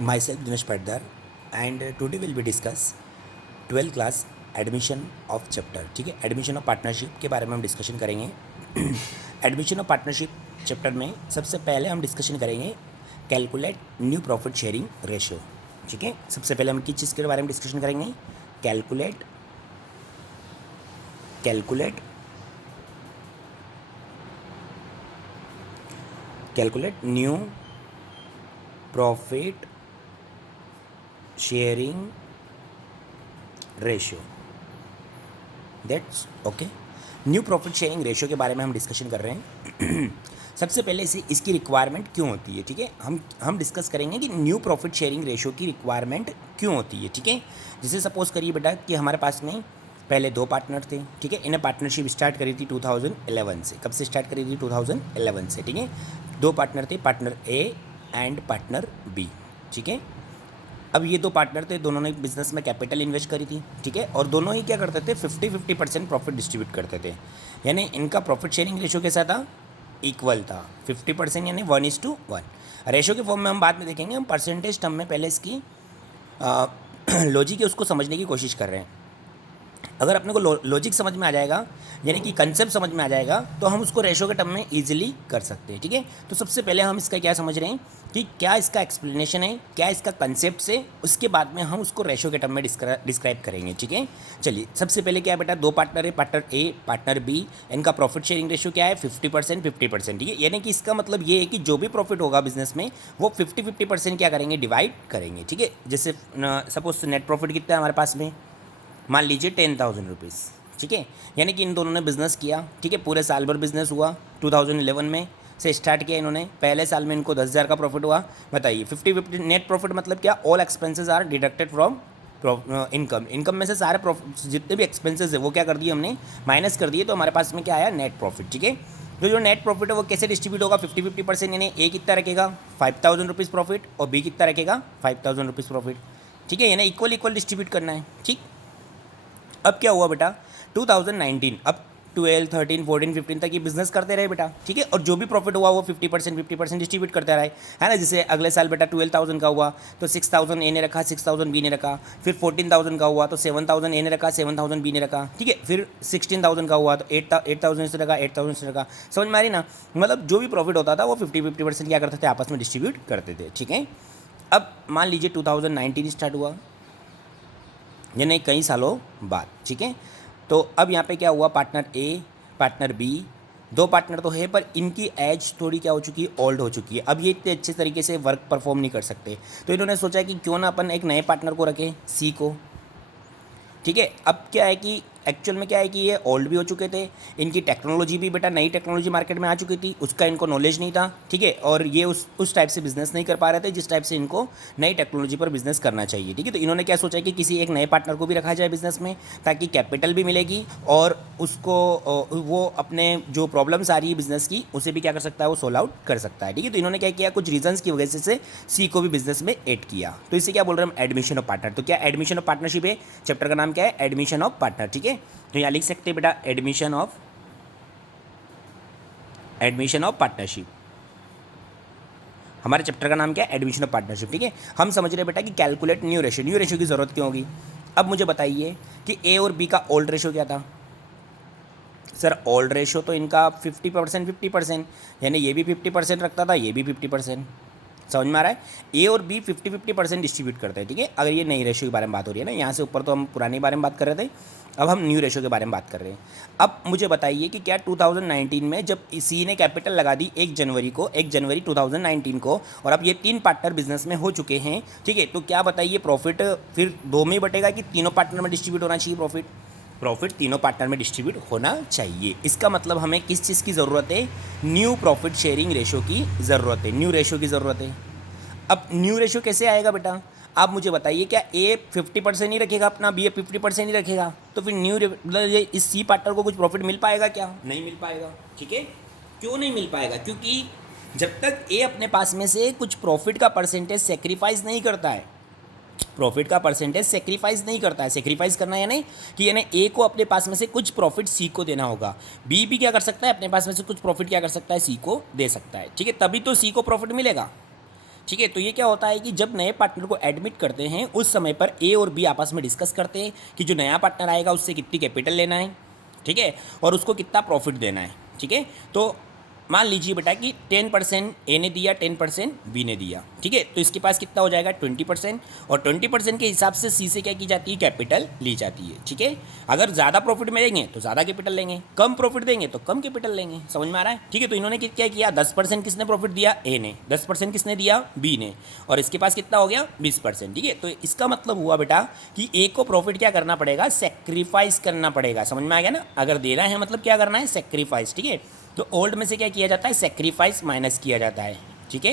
Myself Dinesh Paddar, and today will be discuss 12th class admission of chapter. ठीक है, admission of partnership के बारे में हम डिस्कशन करेंगे। एडमिशन ऑफ पार्टनरशिप चैप्टर में सबसे पहले हम डिस्कशन करेंगे calculate new profit sharing ratio. ठीक है, सबसे पहले हम किस चीज़ के बारे में डिस्कशन करेंगे? Calculate calculate calculate new profit sharing ratio. That's okay. New profit sharing ratio के बारे में हम डिस्कशन कर रहे हैं। सबसे पहले इसकी रिक्वायरमेंट क्यों होती है? ठीक है, हम डिस्कस करेंगे कि न्यू प्रॉफिट शेयरिंग रेशियो की रिक्वायरमेंट क्यों होती है। ठीक है, जैसे सपोज करिए बेटा कि हमारे पास में पहले दो पार्टनर थे। ठीक है, इन्हें पार्टनरशिप स्टार्ट करी थी 2011 से। कब से स्टार्ट करी थी? 2011 से। ठीक है, दो पार्टनर थे, partner A and partner B. ठीक है, अब ये दो पार्टनर थे, दोनों ने बिजनेस में कैपिटल इन्वेस्ट करी थी। ठीक है, और दोनों ही क्या करते थे? 50-50% प्रॉफिट डिस्ट्रीब्यूट करते थे। यानी इनका प्रॉफिट शेयरिंग रेशियो कैसा था? इक्वल था, 50% यानी 1:1। रेशियो के फॉर्म में हम बाद में देखेंगे, हम परसेंटेज टर्म में पहले इसकी लॉजिक है उसको समझने की कोशिश कर रहे हैं। अगर अपने को लॉजिक समझ में आ जाएगा, यानी कि कंसेप्ट समझ में आ जाएगा, तो हम उसको रेशो के टर्म में इजीली कर सकते हैं। ठीक है, तो सबसे पहले हम इसका क्या समझ रहे हैं कि क्या इसका एक्सप्लेनेशन है, क्या इसका कंसेप्ट है, उसके बाद में हम उसको रेशो के टर्म में डिस्क्राइब करेंगे। ठीक है, चलिए सबसे पहले क्या है बेटा, दो पार्टनर है, पार्टनर ए पार्टनर बी। इनका प्रॉफिट शेयरिंग रेशियो क्या है? 50% 50%। ठीक है, यानी कि इसका मतलब ये है कि जो भी प्रॉफिट होगा बिजनेस में वो 50-50% क्या करेंगे? डिवाइड करेंगे। ठीक है, जैसे सपोज नेट प्रॉफिट कितना है हमारे पास में, मान लीजिए 10,000 रुपीज़। ठीक है, यानी कि इन दोनों ने बिज़नेस किया। ठीक है, पूरे साल भर बिजनेस हुआ। 2011 में से स्टार्ट किया इन्होंने, पहले साल में इनको 10,000 का प्रॉफिट हुआ। बताइए 50-50 नेट प्रॉफिट मतलब क्या? All expenses are deducted from income. Income में से सारे प्रॉफिट जितने भी एक्सपेंसेस है वो क्या कर दिए हमने? माइनस कर दिए। तो हमारे पास में क्या आया? Net profit. ठीक है, तो जो नेट प्रॉफिट है वो कैसे डिस्ट्रीब्यूट होगा? 50-50%। यानी ए कितना रखेगा? 5,000 रुपीज़ प्रॉफिट, और बी कितना रखेगा? 5,000 रुपीज़ प्रॉफिट। ठीक है, यानी इक्वल इक्वल डिस्ट्रीब्यूट करना है। ठीक, अब क्या हुआ बेटा? 2019, अब 12, 13, 14, 15 तक ये बिजनेस करते रहे बेटा। ठीक है, और जो भी प्रॉफिट हुआ वो 50% डिस्ट्रीब्यूट करते रहे, है ना। जैसे अगले साल बेटा 12,000 का हुआ तो 6,000 ए ने रखा, 6,000 बी ने रखा। फिर 14,000 का हुआ तो 7,000 ए ने रखा, 7,000 बी ने रखा। ठीक है, फिर 16,000 का हुआ तो 8,000 से रखा, 8,000 से रखा। समझ में आ रही ना? मतलब जो भी प्रॉफिट होता था वो 50-50% क्या करते थे? आपस में डिस्ट्रीब्यूट करते थे। ठीक है, अब मान लीजिए 2019 स्टार्ट हुआ, यानी कई सालों बाद। ठीक है, तो अब यहाँ पे क्या हुआ? पार्टनर ए पार्टनर बी, दो पार्टनर तो है पर इनकी एज थोड़ी क्या हो चुकी है? ओल्ड हो चुकी है। अब ये इतने अच्छे तरीके से वर्क परफॉर्म नहीं कर सकते, तो इन्होंने सोचा कि क्यों ना अपन एक नए पार्टनर को रखें, सी को। ठीक है, अब क्या है कि एक्चुअल में क्या है कि ये ओल्ड भी हो चुके थे, इनकी टेक्नोलॉजी भी बेटा नई टेक्नोलॉजी मार्केट में आ चुकी थी, उसका इनको नॉलेज नहीं था। ठीक है, और ये उस टाइप से बिजनेस नहीं कर पा रहे थे जिस टाइप से इनको नई टेक्नोलॉजी पर बिजनेस करना चाहिए। ठीक है, तो इन्होंने क्या सोचा कि किसी एक नए पार्टनर को भी रखा जाए बिजनेस में, ताकि कैपिटल भी मिलेगी और उसको वो अपने जो प्रॉब्लम्स आ रही है बिजनेस की उसे भी क्या कर सकता है? वो सोल्व आउट कर सकता है। ठीक है, तो इन्होंने क्या किया? कुछ रीजंस की वजह से सी को भी बिजनेस में ऐड किया। तो इसे क्या बोल रहे हैं हम? Admission of partner. तो क्या एडमिशन ऑफ पार्टनरशिप है? चैप्टर का नाम क्या है? Admission of partner. ठीक है, तो यहाँ लिख सकते हैं बेटा एडमिशन ऑफ पार्टनरशिप। हमारे चैप्टर का नाम क्या है? Admission of partnership. ठीक है, हम समझ रहे बेटा कि calculate new ratio. New ratio की जरूरत क्यों होगी? अब मुझे बताइए कि ए और बी का ओल्ड रेशियो क्या था? सर ओल्ड रेशियो तो इनका 50% 50%, यानी ये भी 50% रखता था, ये भी 50%। समझ में आ रहा है? ए और बी 50-50% डिस्ट्रीब्यूट करते हैं। ठीक है, अगर ये नई रेशियो के बारे में बात हो रही है ना, यहाँ से ऊपर तो हम पुराने बारे में बात कर रहे थे, अब हम न्यू रेशियो के बारे में बात कर रहे हैं। अब मुझे बताइए कि क्या 2019 में जब सी ने कैपिटल लगा दी 1 जनवरी 2019 को, और अब ये तीन पार्टनर बिजनेस में हो चुके हैं। ठीक है, तो क्या बताइए प्रॉफिट फिर दो में ही बटेगा कि तीनों पार्टनर में डिस्ट्रीब्यूट होना चाहिए? प्रॉफिट तीनों पार्टनर में डिस्ट्रीब्यूट होना चाहिए। इसका मतलब हमें किस चीज़ की ज़रूरत है? न्यू प्रॉफिट शेयरिंग रेशो की ज़रूरत है, न्यू रेशो की ज़रूरत है। अब न्यू रेशो कैसे आएगा बेटा? आप मुझे बताइए, क्या ए 50% ही रखेगा अपना, बी 50% ही रखेगा? तो फिर मतलब ये इस सी पार्टनर को कुछ प्रॉफिट मिल पाएगा क्या? नहीं मिल पाएगा। ठीक है, क्यों नहीं मिल पाएगा? क्योंकि जब तक ए अपने पास में से कुछ प्रॉफिट का परसेंटेज सेक्रीफाइस नहीं करता है, प्रॉफिट का परसेंटेज सेक्रीफाइस नहीं करता है। सेक्रीफाइस करना यानी कि यानी ए को अपने पास में से कुछ प्रॉफिट सी को देना होगा, बी भी क्या कर सकता है? अपने पास में से कुछ प्रॉफिट क्या कर सकता है? सी को दे सकता है। ठीक है, तभी तो सी को प्रॉफिट मिलेगा। ठीक है। तो ये क्या होता है कि जब नए पार्टनर को एडमिट करते हैं उस समय पर ए और बी आपस में डिस्कस करते हैं कि जो नया पार्टनर आएगा उससे कितनी कैपिटल लेना है, ठीक है, और उसको कितना प्रॉफिट देना है, ठीक है। तो मान लीजिए बेटा कि 10% ए ने दिया, 10% बी ने दिया, ठीक है। तो इसके पास कितना हो जाएगा 20%, और 20% के हिसाब से सी से क्या की जाती है, कैपिटल ली जाती है, ठीक है। अगर ज़्यादा प्रॉफिट में देंगे तो ज़्यादा कैपिटल लेंगे, कम प्रॉफिट देंगे तो कम कैपिटल लेंगे। समझ में आ रहा है, ठीक है। तो इन्होंने क्या किया, 10% किसने प्रॉफिट दिया, ए ने, 10% किसने दिया, बी ने, और इसके पास कितना हो गया 20%, ठीक है। तो इसका मतलब हुआ बेटा कि ए को प्रॉफिट क्या करना पड़ेगा, सेक्रीफाइस करना पड़ेगा। समझ में आ गया ना, अगर देना है मतलब क्या करना है, सेक्रीफाइस, ठीक है। तो ओल्ड में से क्या किया जाता है, सेक्रीफाइस माइनस किया जाता है, ठीक है।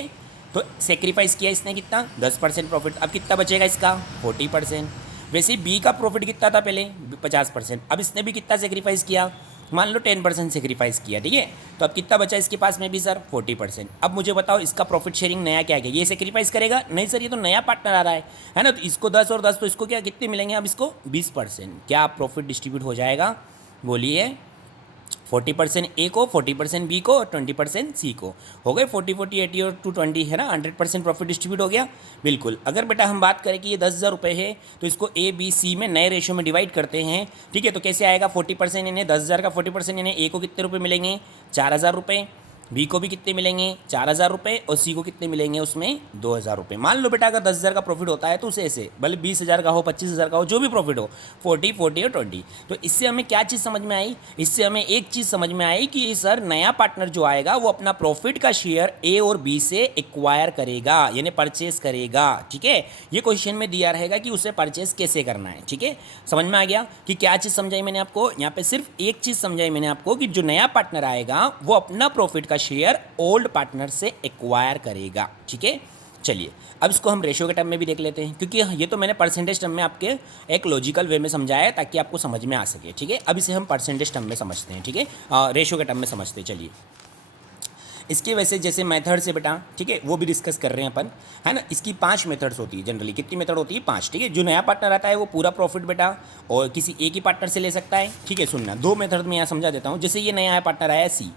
तो सेक्रीफाइस किया इसने कितना, 10% प्रॉफिट, अब कितना बचेगा इसका 40%। वैसे बी का प्रॉफिट कितना था पहले 50%, अब इसने भी कितना सेक्रीफाइस किया, मान लो 10% सेक्रीफाइस किया, ठीक है। तो अब कितना बचा इसके पास में भी सर 40%। अब मुझे बताओ इसका प्रॉफिट शेयरिंग नया क्या है, ये सेक्रीफाइस करेगा नहीं सर, ये तो नया पार्टनर आ रहा है ना। तो इसको 10 और 10 तो इसको क्या कितने मिलेंगे, अब इसको 20%। क्या प्रॉफिट डिस्ट्रीब्यूट हो जाएगा, बोलिए, 40% ए को, 40% बी को और 20% सी को, हो गए 40 40 80 और 220 है ना, 100% प्रॉफिट डिस्ट्रीब्यूट हो गया। बिल्कुल। अगर बेटा हम बात करें कि ये 10,000 रुपये है तो इसको ए बी सी में नए रेशो में डिवाइड करते हैं, ठीक है। तो कैसे आएगा, 40% इन्हें 10,000 का 40% इन्हें ए को कितने रुपये मिलेंगे, 4,000 रुपये, बी को भी कितने मिलेंगे 4,000 रुपये, और सी को कितने मिलेंगे उसमें 2,000 रुपये। मान लो बेटा अगर 10,000 का प्रॉफिट होता है तो उसे ऐसे, भले 20,000 का हो, 25,000 का हो, जो भी प्रॉफिट हो, 40 40 और 20। तो इससे हमें क्या चीज़ समझ में आई, इससे हमें एक चीज़ समझ में आई कि सर नया पार्टनर जो आएगा वो अपना प्रॉफिट का शेयर ए और बी से एक्वायर करेगा, यानी परचेस करेगा, ठीक है। ये क्वेश्चन में दिया रहेगा कि उसे परचेस कैसे करना है, ठीक है। समझ में आ गया कि क्या चीज़ समझाई मैंने आपको, यहाँ पे सिर्फ एक चीज़ समझाई मैंने आपको कि जो नया पार्टनर आएगा वो अपना प्रॉफिट का शेयर ओल्ड पार्टनर से एक्वायर करेगा, ठीक है। चलिए अब इसको हम रेशियो के टर्म में भी देख लेते हैं, क्योंकि ये तो मैंने परसेंटेज टर्म में आपके एक लॉजिकल वे में समझाया है ताकि आपको समझ में आ सके, ठीक है। अब इसे हम परसेंटेज टर्म में समझते हैं, ठीक है, रेशियो के टर्म में समझते हैं। चलिए इसके वैसे जैसे मेथड से बेटा, ठीक है, वो भी डिस्कस कर रहे हैं अपन, है ना। इसकी 5 मेथड्स होती है जनरली, कितनी मेथड होती है 5, ठीक है। जो नया पार्टनर आता है वो पूरा प्रॉफिट बेटा और किसी एक ही पार्टनर से ले सकता है, ठीक है। सुनना, 2 मेथड में यहाँ समझा देता हूँ। जैसे ये नया पार्टनर आया सी,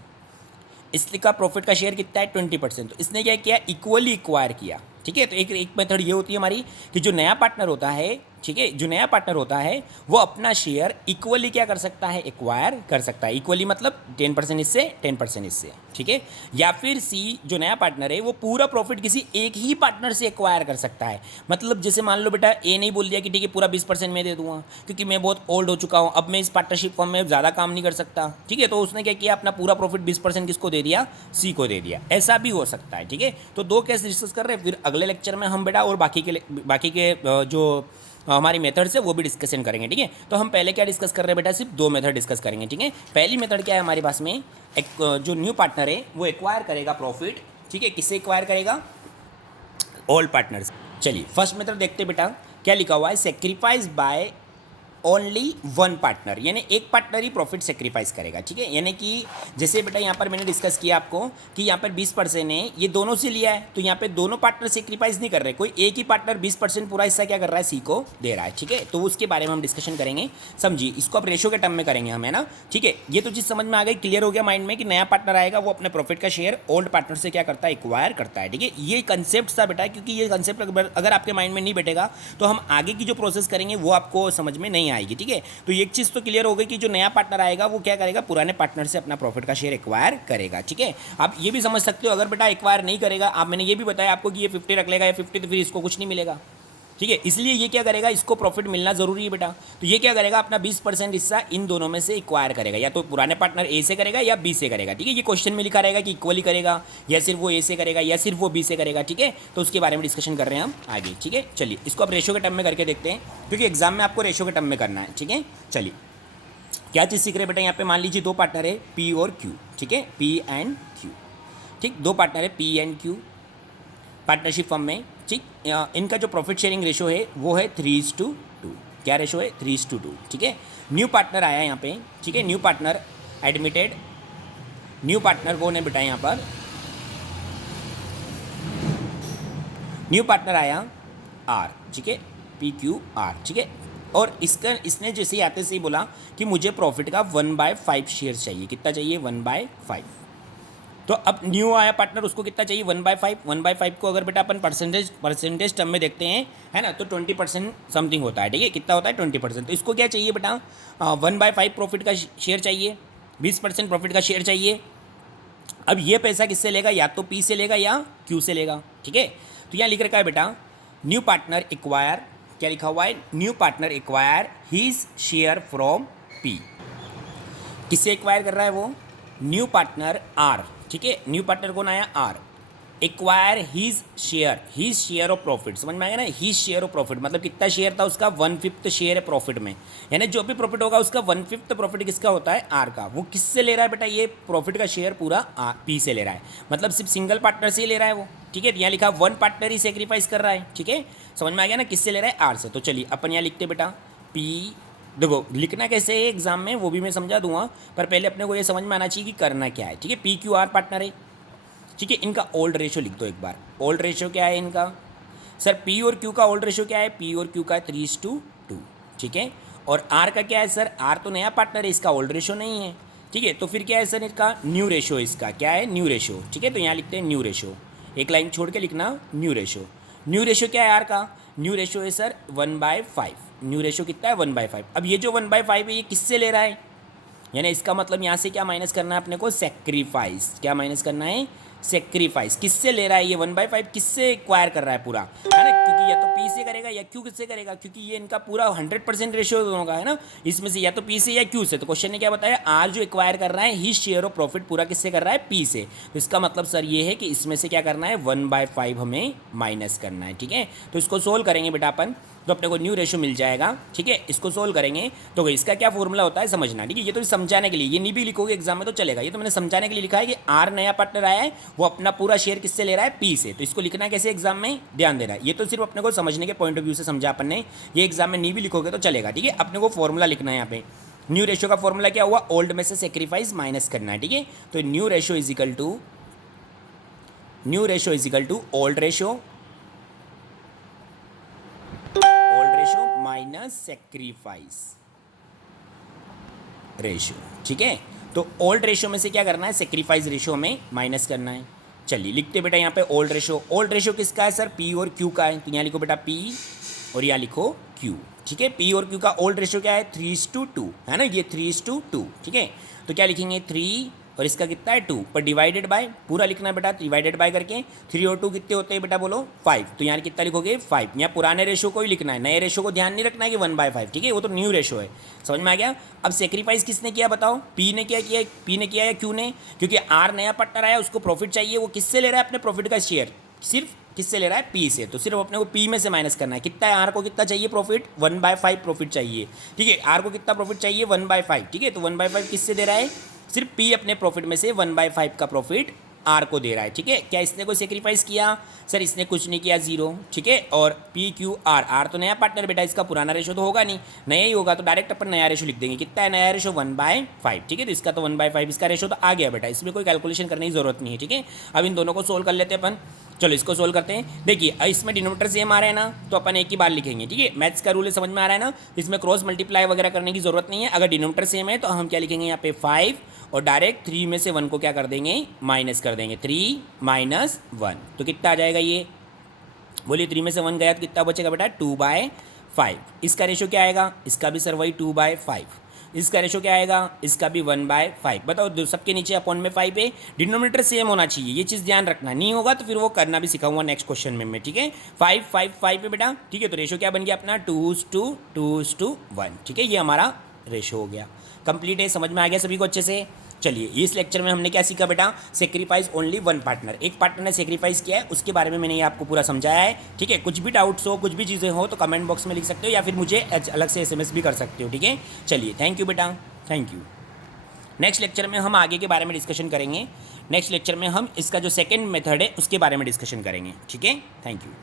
इसका प्रॉफिट का शेयर कितना है 20%, तो इसने क्या किया, इक्वली एक्वायर किया, ठीक है। तो एक मेथड ये होती है हमारी कि जो नया पार्टनर होता है, ठीक है, जो नया पार्टनर होता है वो अपना शेयर इक्वली क्या कर सकता है, एक्वायर कर सकता है। इक्वली मतलब 10% इससे 10% इससे, ठीक है। या फिर सी, जो नया पार्टनर है वो पूरा प्रॉफिट किसी एक ही पार्टनर से एक्वायर कर सकता है। मतलब जैसे मान लो बेटा ए नहीं बोल दिया कि ठीक है पूरा 20% मैं दे दूंगा क्योंकि मैं बहुत ओल्ड हो चुका हूँ, अब मैं इस पार्टनरशिप फर्म में ज़्यादा काम नहीं कर सकता, ठीक है। तो उसने क्या किया, अपना पूरा प्रॉफिट 20% किसको दे दिया, सी को दे दिया। ऐसा भी हो सकता है, ठीक है। तो 2 केस डिस्कस कर रहे हैं, फिर अगले लेक्चर में हम बेटा और बाकी के जो हमारी मेथड्स है वो भी डिस्कशन करेंगे, ठीक है। तो हम पहले क्या डिस्कस कर रहे हैं बेटा, सिर्फ 2 मेथड डिस्कस करेंगे, ठीक है। पहली मेथड क्या है हमारे पास में, एक जो न्यू पार्टनर है वो एक्वायर करेगा प्रॉफिट, ठीक है। किससे एक्वायर करेगा, ओल्ड पार्टनर्स। चलिए फर्स्ट मेथड देखते हैं बेटा, क्या लिखा हुआ है, sacrifice by only one partner, यानी एक पार्टनर ही प्रॉफिट सेक्रीफाइस करेगा, ठीक है। यानी कि जैसे बेटा यहाँ पर मैंने डिस्कस किया आपको कि यहाँ पर 20% है, ये दोनों से लिया है, तो यहाँ पे दोनों पार्टनर सेक्रीफाइस नहीं कर रहे, कोई एक ही पार्टनर 20% पूरा हिस्सा क्या कर रहा है, सी को दे रहा है, ठीक है। तो उसके बारे में हम डिस्कशन करेंगे, समझिए। इसको अब रेशो के टर्म में करेंगे हम, है ना, ठीक है। ये तो चीज़ समझ में आ गई, क्लियर हो गया माइंड में कि नया पार्टनर आएगा वो अपने प्रॉफिट का शेयर ओल्ड पार्टनर से क्या करता है, एक्वायर करता है, ठीक है। ये कंसेप्ट था बेटा, क्योंकि ये कंसेप्ट अगर आपके माइंड में नहीं बैठेगा तो हम आगे की जो प्रोसेस करेंगे वो आपको समझ में नहीं आएगी, ठीक है। तो एक चीज़ तो क्लियर हो गई कि जो नया पार्टनर आएगा वो क्या करेगा, पुराने पार्टनर से अपना प्रॉफिट का शेयर एक्वायर करेगा, ठीक है। आप ये भी समझ सकते हो, अगर बेटा एक्वायर नहीं करेगा, आप मैंने ये भी बताया आपको कि ये 50 रख लेगा या 50, तो फिर इसको कुछ नहीं मिलेगा, ठीक है। इसलिए ये क्या करेगा, इसको प्रॉफिट मिलना जरूरी है बेटा। तो ये क्या करेगा, अपना 20% हिस्सा इन दोनों में से एक्वायर करेगा, या तो पुराने पार्टनर ए से करेगा या बी से करेगा, ठीक है। ये क्वेश्चन में लिखा रहेगा कि इक्वली करेगा या सिर्फ वो ए से करेगा या सिर्फ वो बी से करेगा, ठीक है। तो उसके बारे में डिस्कशन कर रहे हैं हम आगे, ठीक है। चलिए इसको अब रेशो के टर्म में करके देखते हैं, क्योंकि एग्जाम में आपको रेशो के टर्म में करना है, ठीक है। चलिए क्या चीज़ सीख रहे बेटा, यहाँ पे मान लीजिए 2 पार्टनर है पी और क्यू, ठीक है, पी एंड क्यू, ठीक। 2 पार्टनर है P and Q partnership firm में, ठीक। इनका जो प्रॉफिट शेयरिंग रेशो है वो है 3:2, क्या रेशो है 3:2, ठीक है। न्यू पार्टनर आया यहाँ पे, ठीक है, new partner admitted, new partner कौन है बेटा, यहाँ पर न्यू पार्टनर आया आर, ठीक है, पी क्यू आर, ठीक है। और इसने जैसे ही आते से ही बोला कि मुझे प्रॉफिट का 1/5 शेयर चाहिए, कितना चाहिए, 1/5, तो अब न्यू आया पार्टनर, उसको कितना चाहिए 1/5। 1/5 को अगर बेटा अपन परसेंटेज टर्म में देखते हैं, है ना, तो 20% समथिंग होता है, ठीक है, कितना होता है 20%। तो इसको क्या चाहिए बेटा 1/5 प्रॉफिट का शेयर चाहिए, 20% प्रॉफिट का शेयर चाहिए। अब ये पैसा किससे लेगा, या तो पी से लेगा या क्यू से लेगा, ठीक है। तो यहाँ लिख रखा है बेटा न्यू पार्टनर एक्वायर, क्या लिखा हुआ है, new partner acquire his share from P. किससे एक्वायर कर रहा है वो, न्यू पार्टनर आर, ठीक है, न्यू पार्टनर कौन आया or, acquire his share of profit, समझ में आएगा ना, हिज शेयर ऑफ प्रॉफिट मतलब कितना शेयर था उसका, 1/5 शेयर है प्रॉफिट में, यानी जो भी प्रॉफिट होगा उसका 1/5 प्रॉफिट किसका होता है आर का। वो किससे ले रहा है बेटा, ये प्रॉफिट का शेयर पूरा पी से ले रहा है, मतलब सिर्फ सिंगल पार्टनर से ही ले रहा है वो, ठीक है। यहाँ लिखा वन पार्टनर ही सेक्रीफाइस कर रहा है, ठीक है, समझ में आ गया ना, किससे ले रहा है आर से। तो चलिए अपन यहाँ लिखते बेटा पी, देखो लिखना कैसे है एग्जाम में वो भी मैं समझा दूंगा, पर पहले अपने को ये समझ में आना चाहिए कि करना क्या है, ठीक है। पी क्यू आर पार्टनर है, ठीक है, इनका ओल्ड रेशियो लिख दो एक बार। ओल्ड रेशियो क्या है इनका, सर पी और क्यू का ओल्ड रेशियो क्या है, पी और क्यू का 3:2, ठीक है। और आर का क्या है सर, आर तो नया पार्टनर है, इसका ओल्ड रेशियो नहीं है, ठीक है। तो फिर क्या है सर, इसका न्यू रेशियो, इसका क्या है न्यू रेशियो, ठीक है। तो यहाँ लिखते हैं न्यू रेशियो, एक लाइन छोड़ के लिखना न्यू रेशियो। न्यू रेशियो क्या है आर का, न्यू रेशियो है सर 1/5, न्यू रेशियो कितना है 1/5। अब ये जो 1/5 है ये किससे ले रहा है, यानी इसका मतलब यहाँ से क्या माइनस करना है अपने को, सेक्रीफाइस, क्या माइनस करना है, सेक्रीफाइस। किससे ले रहा है ये 1/5, किससे एक्वायर कर रहा है पूरा, है ना, क्योंकि या तो पी से करेगा या क्यू किससे करेगा, क्योंकि ये इनका पूरा 100% रेशियो दोनों का है ना, इसमें से या तो पी से या क्यू से। तो क्वेश्चन ने क्या बताया, आर जो एक्वायर कर रहा है ही शेयर ऑफ प्रॉफिट पूरा किससे कर रहा है, पी से। तो इसका मतलब सर ये है कि इसमें से क्या करना है 1/5 हमें माइनस करना है, ठीक है। तो इसको सोल्व करेंगे बेटा अपन, तो अपने को न्यू रेशियो मिल जाएगा, ठीक है। इसको सोल्व करेंगे तो इसका क्या फॉर्मूला होता है समझना, ठीक है। ये तो समझाने के लिए, ये नहीं भी लिखोगे एग्जाम में तो चलेगा, ये तो मैंने समझाने के लिए लिखा है कि आर नया पार्टनर आया है, वो अपना पूरा शेयर किससे ले रहा है, पी से। तो इसको लिखना कैसे एग्जाम में, ध्यान देना, ये तो सिर्फ अपने को समझने के पॉइंट ऑफ व्यू से समझा अपन ने, ये एग्जाम में नहीं भी लिखोगे तो चलेगा, ठीक है। अपने को फॉर्मूला लिखना है यहाँ पे, न्यू रेशियो का फॉर्मूला क्या हुआ, ओल्ड में से सेक्रीफाइस माइनस करना है, ठीक है। तो new ratio is equal to old ratio minus sacrifice ratio, ठीक है। तो ओल्ड रेशियो में से क्या करना है, सेक्रीफाइस रेशियो में माइनस करना है। चलिए लिखते बेटा यहाँ पे ओल्ड रेशियो, ओल्ड रेशियो किसका है सर, पी और क्यू का है। तो यहाँ लिखो बेटा पी और यहाँ लिखो क्यू, ठीक है। पी और क्यू का ओल्ड रेशियो क्या है 3:2, है ना, ये 3:2, ठीक है। तो क्या लिखेंगे 3 और इसका कितना है 2, पर डिवाइडेड बाय, पूरा लिखना है बेटा डिवाइडेड बाय करके, 3 और 2 कितने होते हैं बेटा बोलो 5। तो यहाँ कितना लिखोगे 5, यहाँ पुराने रेशियो को ही लिखना है, नए रेशियो को ध्यान नहीं रखना है कि 1/5, ठीक है, वो तो न्यू रेशियो है, समझ में आ गया। अब सेक्रीफाइस किसने किया बताओ, पी ने क्या किया, पी ने किया या क्यू ने, क्योंकि आर नया पार्टनर आया, उसको प्रॉफिट चाहिए, वो किससे ले रहा है अपने प्रॉफिट का शेयर, सिर्फ किससे ले रहा है पी से। तो सिर्फ अपने को पी में से माइनस करना है, कितना है आर को कितना चाहिए प्रॉफिट 1/5 प्रॉफिट चाहिए, ठीक है। आर को कितना प्रॉफिट चाहिए 1/5, ठीक है। तो 1/5 किससे दे रहा है, सिर्फ पी अपने प्रॉफिट में से 1/5 का प्रॉफिट आर को दे रहा है, ठीक है। क्या इसने कोई सेक्रीफाइस किया, सर इसने कुछ नहीं किया, 0, ठीक है। और पी क्यू आर, आर तो नया पार्टनर बेटा, इसका पुराना रेशो तो होगा नहीं, नया ही होगा, तो डायरेक्ट अपन नया रेशो लिख देंगे, कितना है नया रेशो 1/5, ठीक है। तो इसका तो 1/5 इसका रेशो तो आ गया बेटा, इसमें कोई कैलकुलेशन करने की जरूरत नहीं है, ठीक है। अब इन दोनों को सोल्व कर लेते हैं अपन, चलो इसको सोल्व करते हैं। देखिए इसमें डिनोमिनेटर सेम आ रहा है ना, तो अपन एक ही बार लिखेंगे, ठीक है। मैथ्स का रूल समझ में आ रहा है ना, इसमें क्रॉस मल्टीप्लाई वगैरह करने की जरूरत नहीं है। अगर डिनोमिनेटर सेम है तो हम क्या लिखेंगे यहाँ पे 5 और डायरेक्ट 3 में से 1 को क्या कर देंगे माइनस कर देंगे, 3 - 1, तो कितना आ जाएगा ये, बोलिए 3 में से 1 गया तो कितना बचेगा बेटा 2/5। इसका रेशो क्या आएगा, इसका भी सर वही 2/5, इसका रेशो क्या आएगा, इसका भी 1/5। बताओ सबके नीचे अपॉन में 5 है, डिनोमिनेटर सेम होना चाहिए, ये चीज़ ध्यान रखना, नहीं होगा तो फिर वो करना भी सिखाऊंगा नेक्स्ट क्वेश्चन में, ठीक है। 5 5 5 है बेटा, ठीक है। तो रेशो क्या बन गया अपना 2:1, ठीक है। ये हमारा रेशो हो गया, कंप्लीट है, समझ में आ गया सभी को अच्छे से। चलिए इस लेक्चर में हमने क्या सीखा बेटा, सेक्रीफाइस ओनली वन पार्टनर, एक पार्टनर ने सेक्रीफाइस किया है, उसके बारे में मैंने ये आपको पूरा समझाया है, ठीक है। कुछ भी डाउट्स हो, कुछ भी चीज़ें हो तो कमेंट बॉक्स में लिख सकते हो या फिर मुझे अलग से SMS भी कर सकते हो, ठीक है। चलिए थैंक यू बेटा, थैंक यू। नेक्स्ट लेक्चर में हम आगे के बारे में डिस्कशन करेंगे, नेक्स्ट लेक्चर में हम इसका जो सेकेंड मेथड है उसके बारे में डिस्कशन करेंगे, ठीक है। Thank you.